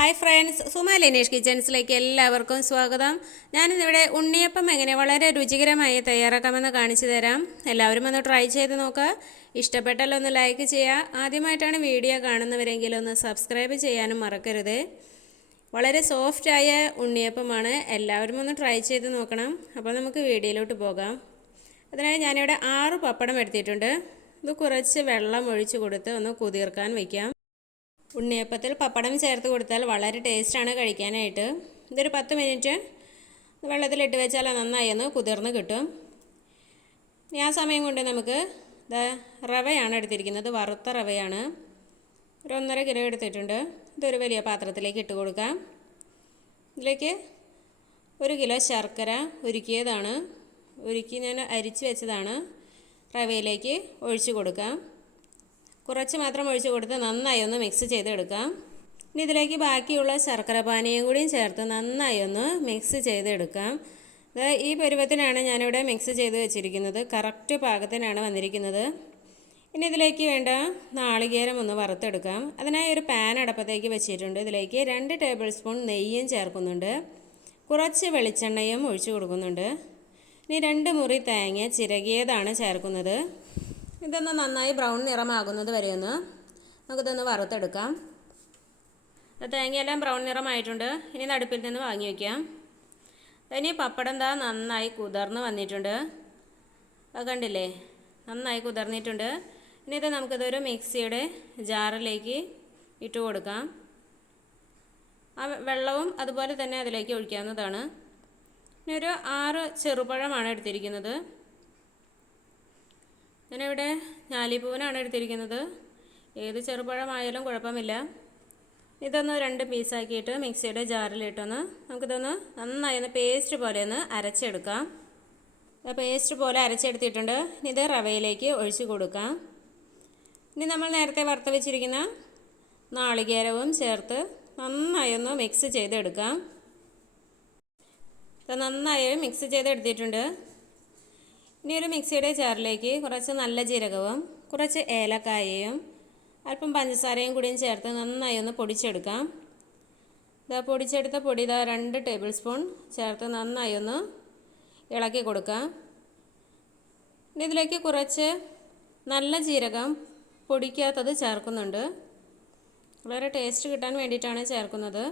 Hi friends Suma Linesh കിച്ചൺസിലേക്ക് എല്ലാവർക്കും സ്വാഗതം. ഞാനിന്നിവിടെ ഉണ്ണിയപ്പം എങ്ങനെ വളരെ രുചികരമായി തയ്യാറാക്കാമെന്ന് കാണിച്ചു തരാം. എല്ലാവരും ഒന്ന് ട്രൈ ചെയ്ത് നോക്കുക ഇഷ്ടപ്പെട്ടാൽ ഒന്ന് ലൈക്ക് ചെയ്യുക. ആദ്യമായിട്ടാണ് വീഡിയോ കാണുന്നവരെങ്കിൽ ഒന്ന് സബ്സ്ക്രൈബ് ചെയ്യാനും മറക്കരുത്. വളരെ സോഫ്റ്റായ ഉണ്ണിയപ്പമാണ്. എല്ലാവരും ഒന്ന് ട്രൈ ചെയ്ത് നോക്കണം. അപ്പോൾ നമുക്ക് വീഡിയോയിലോട്ട് പോകാം. അതിനായി ഞാനിവിടെ ആറ് പപ്പടം എടുത്തിട്ടുണ്ട്. ഇത് കുറച്ച് വെള്ളം ഒഴിച്ച് കൊടുത്ത് ഒന്ന് കുതിർക്കാൻ വയ്ക്കാം ഉണ്ണിയപ്പത്തിൽ പപ്പടം ചേർത്ത് കൊടുത്താൽ വളരെ ടേസ്റ്റാണ് കഴിക്കാനായിട്ട്. ഇതൊരു പത്ത് മിനിറ്റ് വെള്ളത്തിലിട്ട് വെച്ചാൽ നന്നായി ഒന്ന് കുതിർന്ന് കിട്ടും. ആ സമയം കൊണ്ട് നമുക്ക് റവയാണ് എടുത്തിരിക്കുന്നത്. വറുത്ത റവയാണ്. ഒരു ഒന്നര കിലോ എടുത്തിട്ടുണ്ട്. ഇതൊരു വലിയ പാത്രത്തിലേക്ക് ഇട്ട് കൊടുക്കാം. ഇതിലേക്ക് ഒരു കിലോ ശർക്കര ഉരുക്കിയതാണ്. ഉരുക്കി ഞാൻ അരിച്ച് വെച്ചതാണ്. റവയിലേക്ക് ഒഴിച്ചു കൊടുക്കാം. കുറച്ച് മാത്രം ഒഴിച്ച് കൊടുത്ത് നന്നായി ഒന്ന് മിക്സ് ചെയ്തെടുക്കാം. ഇനി ഇതിലേക്ക് ബാക്കിയുള്ള ശർക്കര പാനീയം കൂടിയും ചേർത്ത് നന്നായി ഒന്ന് മിക്സ് ചെയ്തെടുക്കാം. ഇത് ഈ പരുവത്തിനാണ് ഞാനിവിടെ മിക്സ് ചെയ്ത് വെച്ചിരിക്കുന്നത്. കറക്റ്റ് പാകത്തിനാണ് വന്നിരിക്കുന്നത്. ഇനി ഇതിലേക്ക് വേണ്ട നാളികേരം ഒന്ന് വറുത്തെടുക്കാം. അതിനായി ഒരു പാൻ അടപ്പത്തേക്ക് വെച്ചിട്ടുണ്ട്. ഇതിലേക്ക് രണ്ട് ടേബിൾ സ്പൂൺ നെയ്യും ചേർക്കുന്നുണ്ട്. കുറച്ച് വെളിച്ചെണ്ണയും ഒഴിച്ചു കൊടുക്കുന്നുണ്ട്. ഇനി രണ്ട് മുറി തേങ്ങ ചിരകിയതാണ് ചേർക്കുന്നത്. ഇതൊന്ന് നന്നായി ബ്രൗൺ നിറമാകുന്നത് വരെ ഒന്ന് നമുക്കിതൊന്ന് വറുത്തെടുക്കാം. തേങ്ങയെല്ലാം ബ്രൗൺ നിറമായിട്ടുണ്ട്. ഇനി നടുപ്പിൽ നിന്ന് വാങ്ങി വയ്ക്കാം ഇനി പപ്പടം എന്താ നന്നായി കുതിർന്ന് വന്നിട്ടുണ്ട്. കണ്ടില്ലേ? നന്നായി കുതിർന്നിട്ടുണ്ട്. ഇനി ഇത് നമുക്കിതൊരു മിക്സിയുടെ ജാറിലേക്ക് ഇട്ട് കൊടുക്കാം. ആ വെള്ളവും അതുപോലെ തന്നെ അതിലേക്ക് ഒഴിക്കാവുന്നതാണ്. ഇനി ഒരു ആറ് ചെറുപഴമാണ് എടുത്തിരിക്കുന്നത്. ഞാനിവിടെ ഞാലിപ്പൂവിനാണ് എടുത്തിരിക്കുന്നത്. ഏത് ചെറുപഴമായാലും കുഴപ്പമില്ല. ഇതൊന്ന് രണ്ട് പീസാക്കിയിട്ട് മിക്സിയുടെ ജാറിലിട്ടൊന്ന് നമുക്കിതൊന്ന് നന്നായി ഒന്ന് പേസ്റ്റ് പോലെ ഒന്ന് അരച്ചെടുക്കാം. പേസ്റ്റ് പോലെ അരച്ചെടുത്തിട്ടുണ്ട്. ഇനി ഇത് റവയിലേക്ക് ഒഴിച്ചു കൊടുക്കാം. ഇനി നമ്മൾ നേരത്തെ വറുത്ത് വെച്ചിരിക്കുന്ന നാളികേരവും ചേർത്ത് നന്നായി ഒന്ന് മിക്സ് ചെയ്തെടുക്കാം. നന്നായി മിക്സ് ചെയ്തെടുത്തിട്ടുണ്ട്. ഇനി ഒരു മിക്സിയുടെ ജാറിലേക്ക് കുറച്ച് നല്ല ജീരകവും കുറച്ച് ഏലക്കായയും അല്പം പഞ്ചസാരയും കൂടിയും ചേർത്ത് നന്നായി ഒന്ന് പൊടിച്ചെടുക്കാം. ഇതാ പൊടിച്ചെടുത്ത പൊടി ഇതാ രണ്ട് ടേബിൾ സ്പൂൺ ചേർത്ത് നന്നായി ഒന്ന് ഇളക്കി കൊടുക്കാം. ഇനി ഇതിലേക്ക് കുറച്ച് നല്ല ജീരകം പൊടിക്കാത്തത് ചേർക്കുന്നുണ്ട്. വളരെ ടേസ്റ്റ് കിട്ടാൻ വേണ്ടിയിട്ടാണ് ചേർക്കുന്നത്.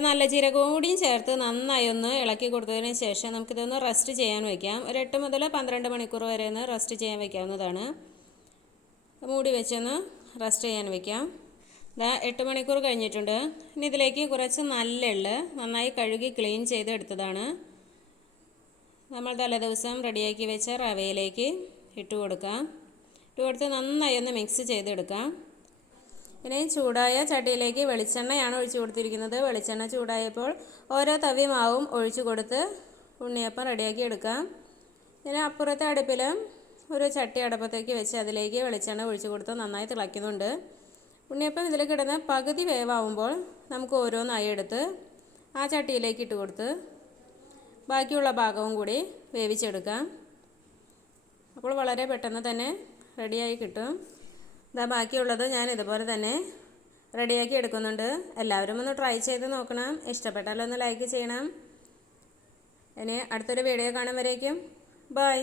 നല്ല ജീരകവും കൂടിയും ചേർത്ത് നന്നായി ഒന്ന് ഇളക്കി കൊടുത്തതിന് ശേഷം നമുക്കിതൊന്ന് റെസ്റ്റ് ചെയ്യാൻ വയ്ക്കാം ഒരു എട്ട് മുതൽ പന്ത്രണ്ട് മണിക്കൂർ വരെ ഒന്ന് റെസ്റ്റ് ചെയ്യാൻ വയ്ക്കാവുന്നതാണ് മൂടി വെച്ചൊന്ന് റെസ്റ്റ് ചെയ്യാൻ വയ്ക്കാം ഇതാ എട്ട് മണിക്കൂർ കഴിഞ്ഞിട്ടുണ്ട്. ഇനി ഇതിലേക്ക് കുറച്ച് നല്ല നന്നായി കഴുകി ക്ലീൻ ചെയ്തെടുത്തതാണ്. നമ്മൾ തലേദിവസം റെഡിയാക്കി വെച്ച റവയിലേക്ക് ഇട്ട് കൊടുക്കാം. ഇട്ട് കൊടുത്ത് നന്നായി ഒന്ന് മിക്സ് ചെയ്തെടുക്കാം. ഇനി ചൂടായ ചട്ടിയിലേക്ക് വെളിച്ചെണ്ണയാണ് ഒഴിച്ചു കൊടുത്തിരിക്കുന്നത്. വെളിച്ചെണ്ണ ചൂടായപ്പോൾ ഓരോ തവി മാവും ഒഴിച്ചു കൊടുത്ത് ഉണ്ണിയപ്പം റെഡിയാക്കി എടുക്കാം. ഇനി അപ്പുറത്തെ അടുപ്പിൽ ഒരു ചട്ടി അടപ്പത്തേക്ക് വെച്ച് അതിലേക്ക് വെളിച്ചെണ്ണ ഒഴിച്ചു കൊടുത്ത് നന്നായി തിളയ്ക്കുന്നുണ്ട്. ഉണ്ണിയപ്പം ഇതിൽ കിടന്ന് പകുതി വേവാകുമ്പോൾ നമുക്ക് ഓരോന്നായി എടുത്ത് ആ ചട്ടിയിലേക്ക് ഇട്ട് കൊടുത്ത് ബാക്കിയുള്ള ഭാഗവും കൂടി വേവിച്ചെടുക്കാം. അപ്പോൾ വളരെ പെട്ടെന്ന് തന്നെ റെഡിയായി കിട്ടും. ഇതാ ബാക്കിയുള്ളത് ഞാൻ ഇതുപോലെ തന്നെ റെഡിയാക്കി എടുക്കുന്നുണ്ട്. എല്ലാവരും ഒന്ന് ട്രൈ ചെയ്ത് നോക്കണം. ഇഷ്ടപ്പെട്ടാലൊന്ന് ലൈക്ക് ചെയ്യണം. ഇനി അടുത്തൊരു വീഡിയോ കാണും വരേക്കും. ബൈ